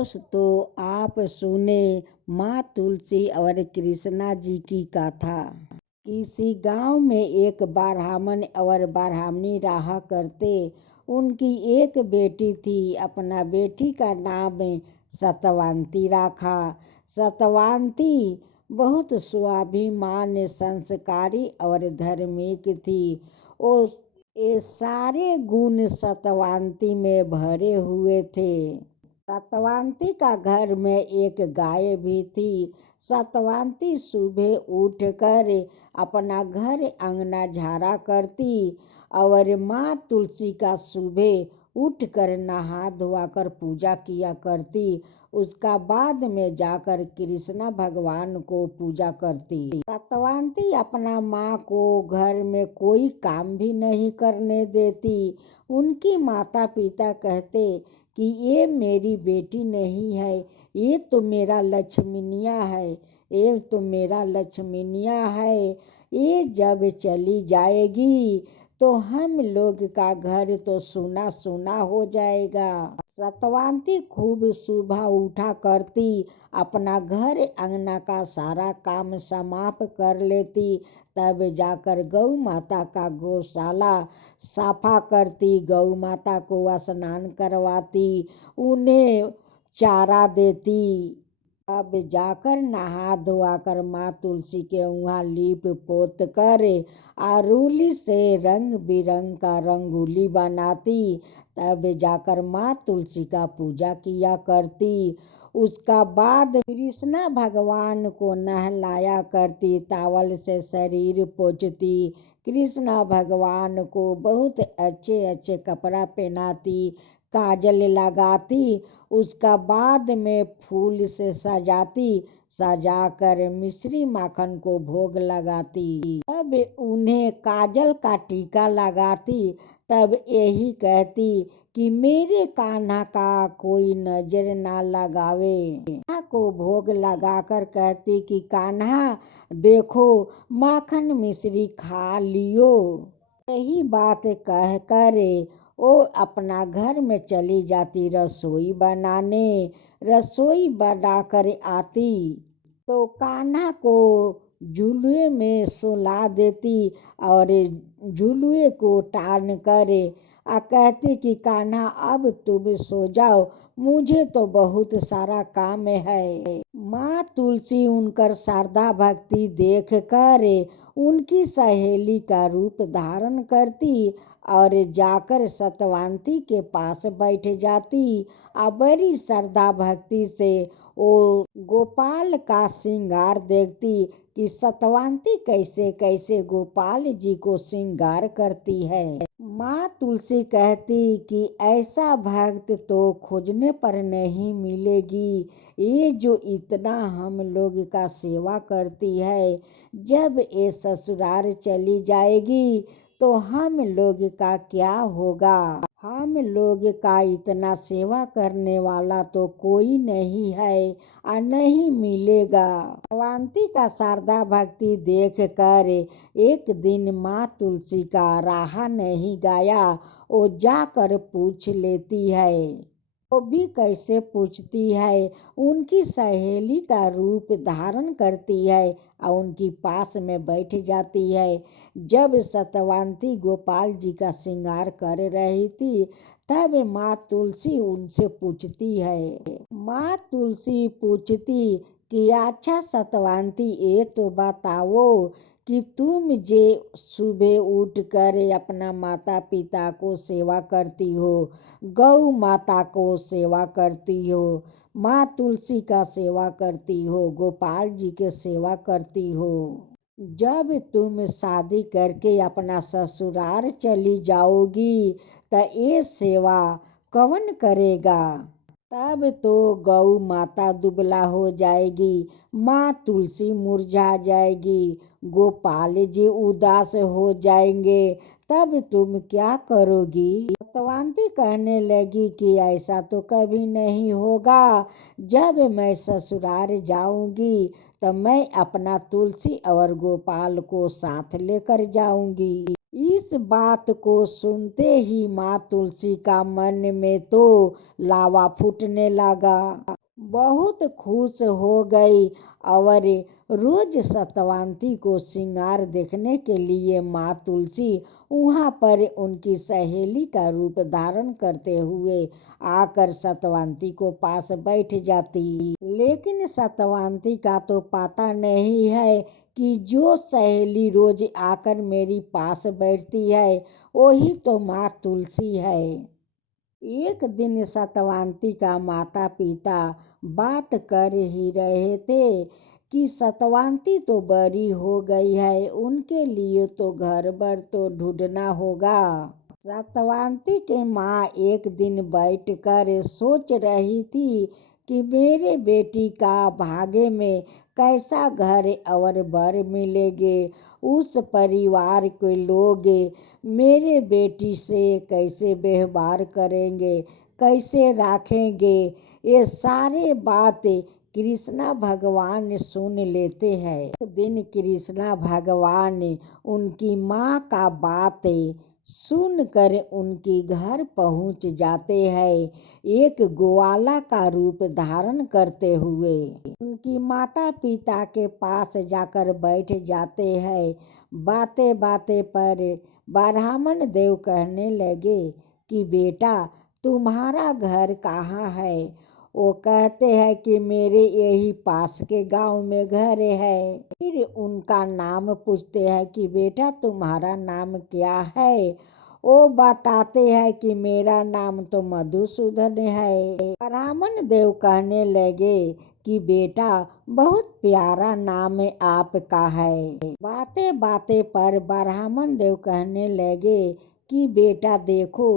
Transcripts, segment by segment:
दोस्तों, आप सुने माँ तुलसी और कृष्णा जी की कथा। किसी गांव में एक ब्राह्मण और ब्राह्मणी रहा करते। उनकी एक बेटी थी। अपना बेटी का नाम सत्यवती रखा। सत्यवती बहुत स्वाभिमान, संस्कारी और धार्मिक थी। और ये सारे गुण सत्यवती में भरे हुए थे। सत्यवती का घर में एक गाय भी थी। सत्यवती सुबह उठकर अपना घर आंगना झाड़ा करती और माँ तुलसी का सुबह उठकर नहा धोकर पूजा किया करती। उसका बाद में जाकर कृष्ण भगवान को पूजा करती। सत्यवती अपना माँ को घर में कोई काम भी नहीं करने देती। उनकी माता पिता कहते कि ये मेरी बेटी नहीं है, ये तो मेरा लक्ष्मणिया है, ये तो मेरा लक्ष्मणिया है। ये जब चली जाएगी तो हम लोग का घर तो सुना सुना हो जाएगा। सत्यवती खूब सुबह उठा करती, अपना घर आंगना का सारा काम समाप्त कर लेती। तब जाकर गौ माता का गौशाला साफा करती, गौ माता को स्नान करवाती, उन्हें चारा देती। अब जाकर नहा धोकर माँ तुलसी के वहाँ लीप पोत कर आरूली से रंग बिरंग का रंगोली बनाती। तब जाकर माँ तुलसी का पूजा किया करती। उसका बाद कृष्णा भगवान को नहलाया करती, तावल से शरीर पोंछती। कृष्णा भगवान को बहुत अच्छे अच्छे कपड़ा पहनाती, काजल लगाती। उसका बाद में फूल से सजाती, सजाकर मिश्री माखन को भोग लगाती। तब उन्हें काजल का टीका लगाती। तब यही कहती कि मेरे कान्हा का कोई नजर ना लगावे। कान्हा को भोग लगाकर कहती कि कान्हा देखो, माखन मिश्री खा लियो। यही बात कहकर वो अपना घर में चली जाती रसोई बनाने। रसोई बनाकर आती तो कान्हा को झूलुए में सुला देती और झूलुए को टान कर कहती कि कान्हा अब तुम सो जाओ, मुझे तो बहुत सारा काम है। माँ तुलसी उनकर श्रद्धा भक्ति देख कर उनकी सहेली का रूप धारण करती और जाकर सत्यवती के पास बैठ जाती। बड़ी श्रद्धा भक्ति से वो गोपाल का श्रृंगार देखती कि सत्यवती कैसे कैसे गोपाल जी को श्रृंगार करती है। माँ तुलसी कहती कि ऐसा भक्त तो खोजने पर नहीं मिलेगी। ये जो इतना हम लोग का सेवा करती है, जब ये ससुराल चली जाएगी तो हम लोग का क्या होगा। हम लोग का इतना सेवा करने वाला तो कोई नहीं है और नहीं मिलेगा। सत्यवती का श्रद्धा भक्ति देख कर एक दिन माँ तुलसी का रहा नहीं गया। वो जाकर पूछ लेती है। वो भी कैसे पूछती है, उनकी सहेली का रूप धारण करती है और उनकी पास में बैठ जाती है। जब सत्यवती गोपाल जी का श्रृंगार कर रही थी, तब माँ तुलसी उनसे पूछती है। माँ तुलसी पूछती कि अच्छा सत्यवती, ये तो बताओ कि तुम जे सुबह उठकर अपना माता पिता को सेवा करती हो, गौ माता को सेवा करती हो, माँ तुलसी का सेवा करती हो, गोपाल जी के सेवा करती हो, जब तुम शादी करके अपना ससुराल चली जाओगी तो ये सेवा कौन करेगा। तब तो गौ माता दुबला हो जाएगी, माँ तुलसी मुरझा जाएगी, गोपाल जी उदास हो जाएंगे, तब तुम क्या करोगी। सत्यवती कहने लगी कि ऐसा तो कभी नहीं होगा। जब मैं ससुराल जाऊंगी तो मैं अपना तुलसी और गोपाल को साथ लेकर जाऊंगी। इस बात को सुनते ही माँ तुलसी का मन में तो लावा फूटने लगा। बहुत खुश हो गई और रोज सतवंती को श्रृंगार देखने के लिए माँ तुलसी वहाँ पर उनकी सहेली का रूप धारण करते हुए आकर सतवंती को पास बैठ जाती। लेकिन सतवंती का तो पता नहीं है कि जो सहेली रोज आकर मेरी पास बैठती है वही तो माँ तुलसी है। एक दिन सतवंती का माता पिता बात कर ही रहे थे कि सतवंती तो बड़ी हो गई है, उनके लिए तो घर बर तो ढूंढना होगा। सतवंती के माँ एक दिन बैठकर सोच रही थी कि मेरे बेटी का भाग्य में कैसा घर और बर मिलेंगे, उस परिवार के लोग मेरे बेटी से कैसे व्यवहार करेंगे, कैसे रखेंगे, ये सारे बात कृष्णा भगवान सुन लेते हैं। एक दिन कृष्णा भगवान उनकी माँ का बात सुनकर उनके घर पहुंच जाते हैं, एक ग्वाला का रूप धारण करते हुए उनकी माता पिता के पास जाकर बैठ जाते हैं। बातें बातें पर ब्राह्मण देव कहने लगे कि बेटा तुम्हारा घर कहाँ है। वो कहते हैं कि मेरे यही पास के गांव में घर है। फिर उनका नाम पूछते हैं कि बेटा तुम्हारा नाम क्या है। वो बताते हैं कि मेरा नाम तो मधुसूदन है। ब्राह्मण देव कहने लगे कि बेटा बहुत प्यारा नाम आपका है। बातें बातें पर ब्राह्मण देव कहने लगे कि बेटा देखो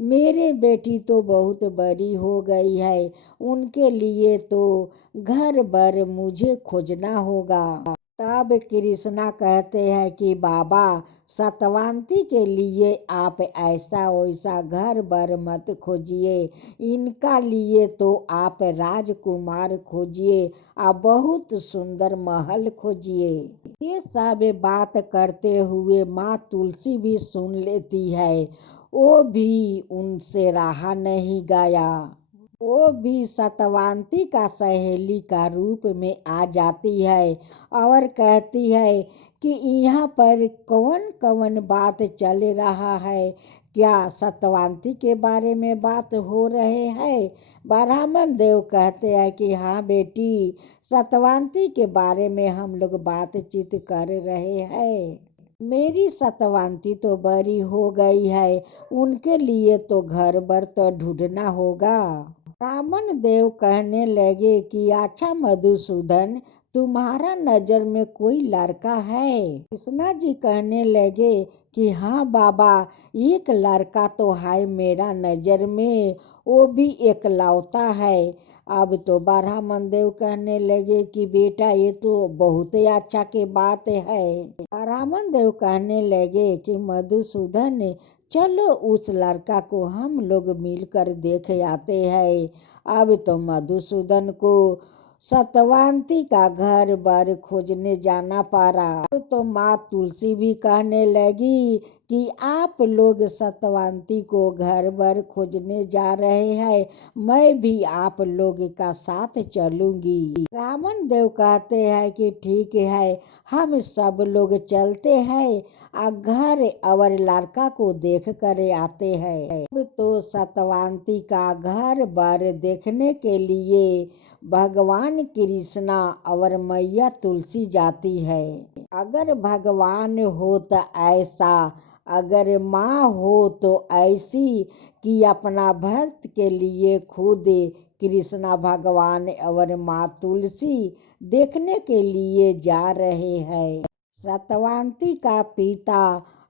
मेरे बेटी तो बहुत बड़ी हो गई है, उनके लिए तो घर बर मुझे खोजना होगा। तब कृष्णा कहते हैं कि बाबा सतवंती के लिए आप ऐसा वैसा घर बर मत खोजिए, इनका लिए तो आप राजकुमार खोजिए, आप बहुत सुंदर महल खोजिए। ये सब बात करते हुए माँ तुलसी भी सुन लेती है। वो भी उनसे रहा नहीं गया, वो भी सतवंती का सहेली का रूप में आ जाती है और कहती है कि यहाँ पर कौन कौन बात चल रहा है, क्या सतवंती के बारे में बात हो रहे हैं। ब्राह्मण देव कहते हैं कि हाँ बेटी सतवंती के बारे में हम लोग बातचीत कर रहे हैं। मेरी सतवंती तो बड़ी हो गई है, उनके लिए तो घर बर तो ढूंढना होगा। ब्राह्मण देव कहने लगे कि अच्छा मधुसूदन तुम्हारा नजर में कोई लड़का है। कृष्णा जी कहने लगे कि हाँ बाबा एक लड़का तो है मेरा नजर में, वो भी एकलौता है। अब तो ब्राह्मण देव कहने लगे कि बेटा ये तो बहुत ही अच्छा की बात है। ब्राह्मण देव कहने लगे कि मधुसूदन चलो उस लड़का को हम लोग मिलकर देख आते हैं। अब तो मधुसूदन को सतवंती का घर बार खोजने जाना पड़ा। अब तो माँ तुलसी भी कहने लगी कि आप लोग सतवंती को घर बार खोजने जा रहे हैं, मैं भी आप लोग का साथ चलूंगी। ब्राह्मण देव कहते हैं कि ठीक है हम सब लोग चलते हैं और घर और लड़का को देख कर आते हैं। अब तो सतवंती का घर बार देखने के लिए भगवान कृष्णा और मैया तुलसी जाती है। अगर भगवान हो तो ऐसा, अगर माँ हो तो ऐसी कि अपना भक्त के लिए खुद कृष्णा भगवान और माँ तुलसी देखने के लिए जा रहे हैं। सतवंती का पिता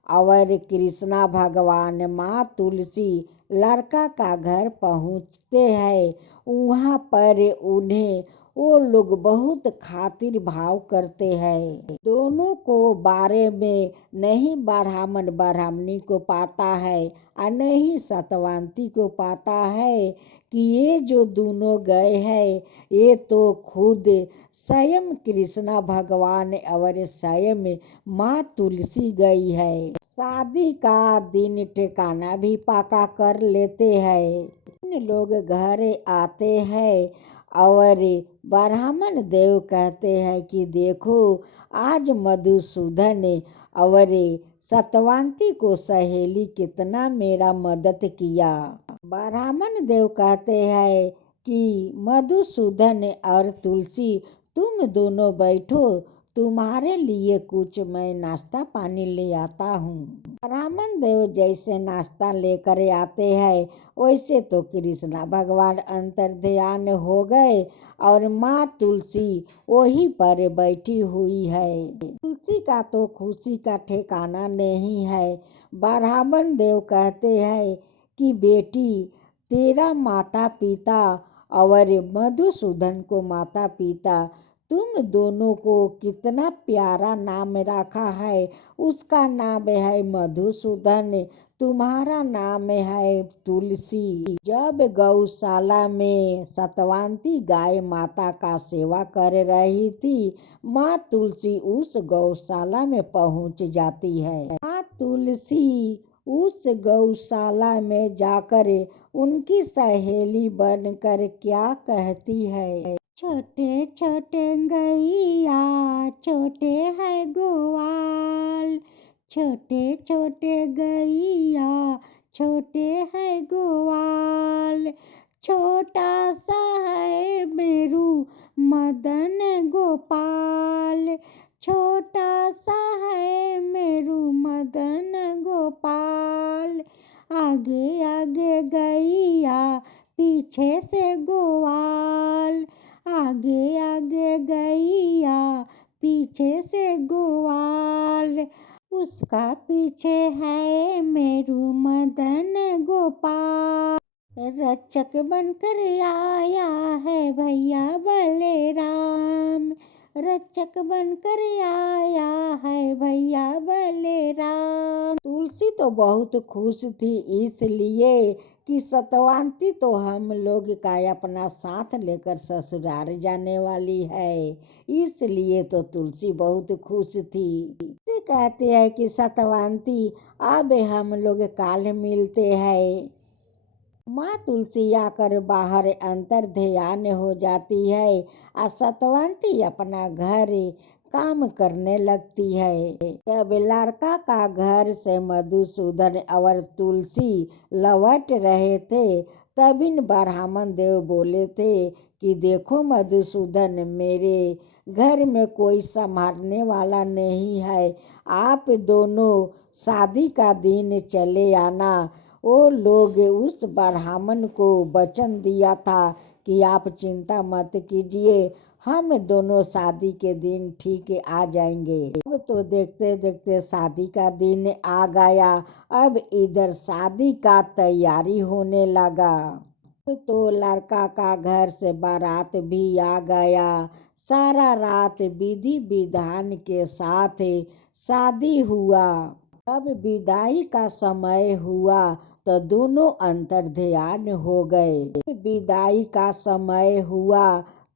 और कृष्णा भगवान माँ तुलसी लड़का का घर पहुँचते हैं। वहाँ पर उन्हें वो लोग बहुत खातिर भाव करते हैं। दोनों को बारे में नहीं ब्राह्मणी को पता है और नहीं सत्यवती को पता है कि ये जो दोनों गए हैं ये तो खुद स्वयं कृष्णा भगवान और स्वयं माँ तुलसी गई है। शादी का दिन ठिकाना भी पक्का कर लेते हैं। इन लोग घर आते हैं और ब्राह्मण देव कहते हैं कि देखो आज मधुसूदन और सत्यवती को सहेली कितना मेरा मदद किया। ब्राह्मण देव कहते हैं कि मधुसूदन और तुलसी तुम दोनों बैठो, तुम्हारे लिए कुछ मैं नाश्ता पानी ले आता हूँ। ब्राह्मण देव जैसे नाश्ता लेकर आते हैं वैसे तो कृष्णा भगवान अंतर ध्यान हो गए और माँ तुलसी वहीं पर बैठी हुई है। तुलसी का तो खुशी का ठिकाना नहीं है। ब्राह्मण देव कहते हैं कि बेटी तेरा माता पिता और मधुसूदन को माता पिता तुम दोनों को कितना प्यारा नाम रखा है। उसका नाम है मधुसूदन, तुम्हारा नाम है तुलसी। जब गौशाला में सत्यवती गाय माता का सेवा कर रही थी माँ तुलसी उस गौशाला में पहुंच जाती है। माँ तुलसी उस गौशाला में जाकर उनकी सहेली बनकर क्या कहती है। छोटे छोटे गैया छोटे है ग्वाल, छोटे छोटे गैया छोटे है ग्वाल, छोटा सा है मेरू मदन गोपाल, छोटा सा है मेरू मदन गोपाल। आगे आगे गैया पीछे से ग्वाल, आगे आगे गैया पीछे से ग्वाल, उसका पीछे है मेरू मदन गोपाल। रक्षक बनकर आया है भैया बलराम, रक्षक बनकर आया है भैया बलराम। तुलसी तो बहुत खुश थी इसलिए कि सत्यवती तो हम लोग का अपना साथ लेकर ससुराल जाने वाली है, इसलिए तो तुलसी बहुत खुश थी। कहते हैं कि सत्यवती अब हम लोग काल मिलते हैं। माँ तुलसी आकर बाहर अंतर ध्यान हो जाती है और सत्यवती अपना घर काम करने लगती है। जब लड़का का घर से मधुसूदन और तुलसी लौट रहे थे तभी ब्राह्मण देव बोले थे कि देखो मधुसूदन मेरे घर में कोई संभालने वाला नहीं है, आप दोनों शादी का दिन चले आना। वो लोग उस ब्राह्मण को वचन दिया था कि आप चिंता मत कीजिए, हम दोनों शादी के दिन ठीक आ जाएंगे। अब तो देखते देखते शादी का दिन आ गया। अब इधर शादी का तैयारी होने लगा। तो लड़का का घर से बारात भी आ गया। सारा रात विधि विधान के साथ शादी हुआ। अब विदाई का समय हुआ तो दोनों अंतर ध्यान हो गए। विदाई का समय हुआ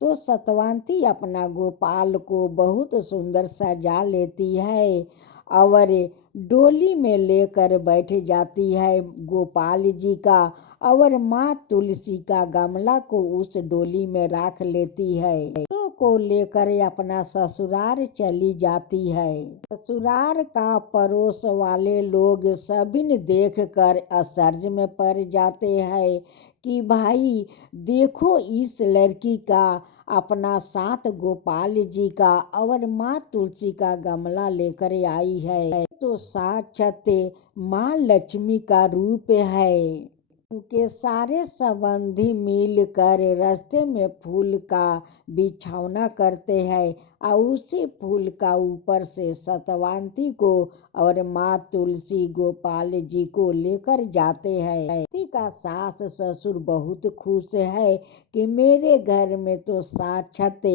तो सत्यवती अपना गोपाल को बहुत सुंदर सजा लेती है और डोली में लेकर बैठ जाती है गोपाल जी का, और माँ तुलसी का गमला को उस डोली में रख लेती है को लेकर अपना ससुराल चली जाती है। ससुराल का पड़ोस वाले लोग सभी देख कर आश्चर्य में पड़ जाते हैं कि भाई देखो इस लड़की का अपना साथ गोपाल जी का और माँ तुलसी का गमला लेकर आई है, तो साक्षात माँ लक्ष्मी का रूप है। उनके सारे संबंधी मिलकर रास्ते में फूल का बिछौना करते हैं और उसी फूल का ऊपर से सतवंती को और माँ तुलसी गोपाल जी को लेकर जाते हैं। सतवंती का सास ससुर बहुत खुश है कि मेरे घर में तो साक्षात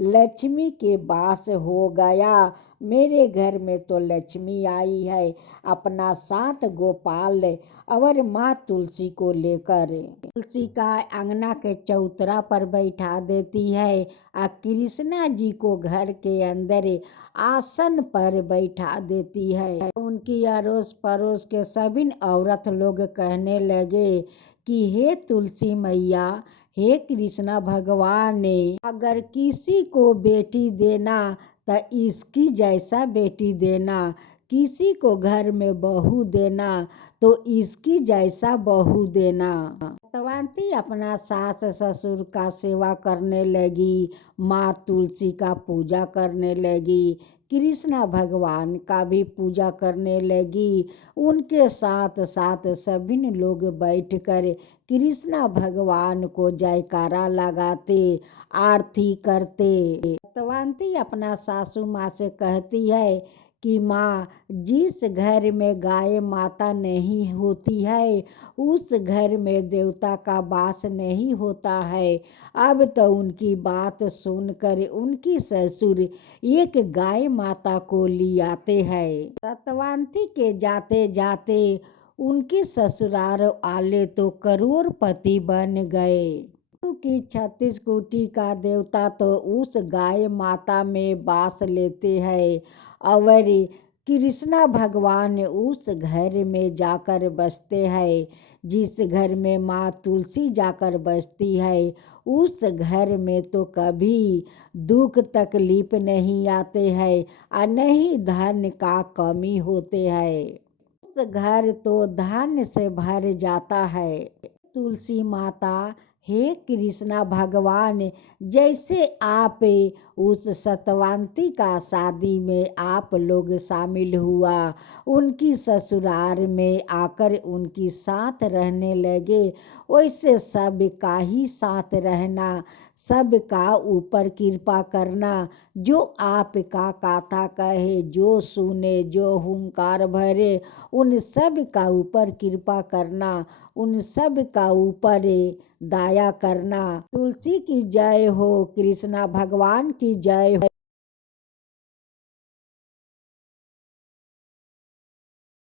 लक्ष्मी के वास हो गया, मेरे घर में तो लक्ष्मी आई है। अपना साथ गोपाल और माँ तुलसी को लेकर तुलसी का अंगना के चौतरा पर बैठा देती है और कृष्णा जी को घर के अंदर आसन पर बैठा देती है। उनकी अड़ोस पड़ोस के सभी औरत लोग कहने लगे कि हे तुलसी मैया, हे कृष्णा भगवान, अगर किसी को बेटी देना तो इसकी जैसा बेटी देना, किसी को घर में बहू देना तो इसकी जैसा बहू देना। सतवंती अपना सास ससुर का सेवा करने लगी, माँ तुलसी का पूजा करने लगी, कृष्णा भगवान का भी पूजा करने लगी। उनके साथ साथ सभी लोग बैठकर कृष्णा भगवान को जयकारा लगाते, आरती करते। सतवंती अपना सासू माँ से कहती है कि माँ, जिस घर में गाय माता नहीं होती है उस घर में देवता का वास नहीं होता है। अब तो उनकी बात सुनकर उनकी ससुर एक गाय माता को ले आते हैं। सतवंती के जाते जाते उनके ससुराल वाले तो करोड़पति बन गए, क्योंकि 36 कोटि का देवता तो उस गाय माता में वास लेते हैं और कृष्णा भगवान उस घर में जाकर बसते हैं। जिस घर में माँ तुलसी जाकर बसती है उस घर में तो कभी दुख तकलीफ नहीं आते हैं और नहीं धन का कमी होते हैं। उस घर तो धन से भर जाता है। तुलसी माता, हे कृष्णा भगवान, जैसे आप उस सतवंती का शादी में आप लोग शामिल हुआ, उनकी ससुराल में आकर उनकी साथ रहने लगे, वैसे सबका ही साथ रहना, सबका ऊपर कृपा करना, जो आपका कथा कहे, जो सुने, जो हुंकार भरे, उन सब का ऊपर कृपा करना, उन सब का ऊपर दया करना। तुलसी की जय हो, कृष्णा भगवान की जय हो।